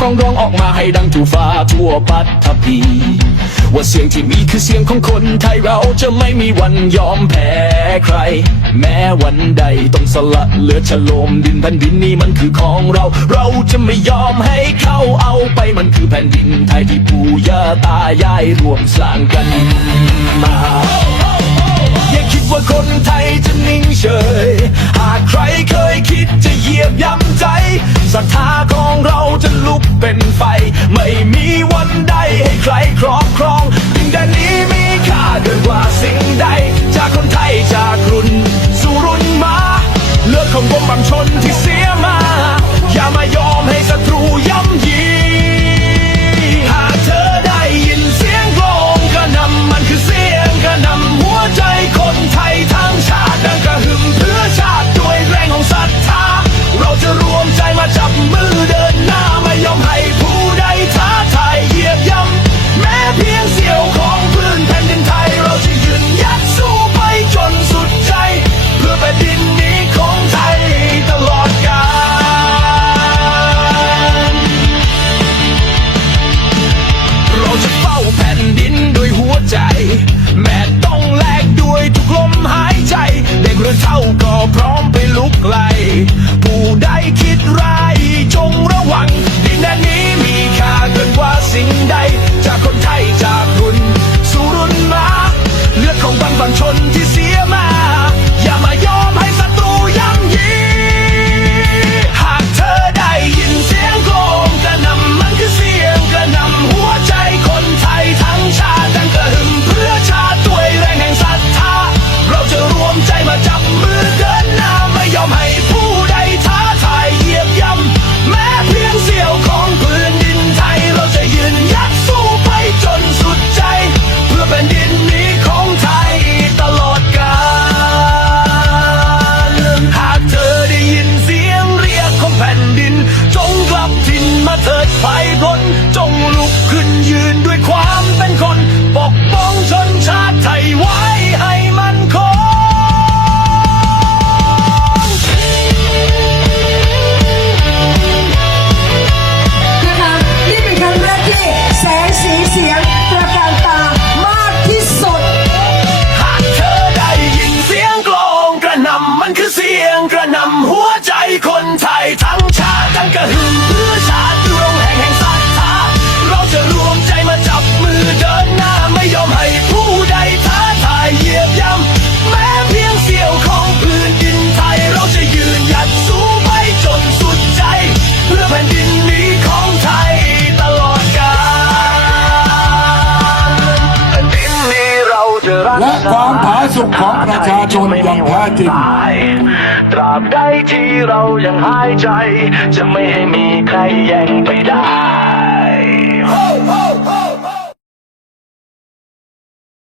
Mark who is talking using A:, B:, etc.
A: กองร้องออกมาให้ดังทั่วฟ้าทั่วปัตตภีว่าเสียงที่มีคือเสียงของคนไทยเราจะไม่มีวันยอมแพ้ใคร แม้วันใดต้องสละเลือดฉลมดินแผ่นดินนี้มันคือของเรา เราจะไม่ยอมให้เขาเอาไปมันคือแผ่นดินไทยที่ปู่ย่าตายายรวมสร้างกันมาอย่าคิดว่าคนไทยจะนิ่งเฉย หากใครเคยคิด 春天 สุข
B: ของประชาชนอย่างแท้จริง
A: ตราบใดที่เรายังหายใจ จะไม่ให้มีใครแย่งไปได้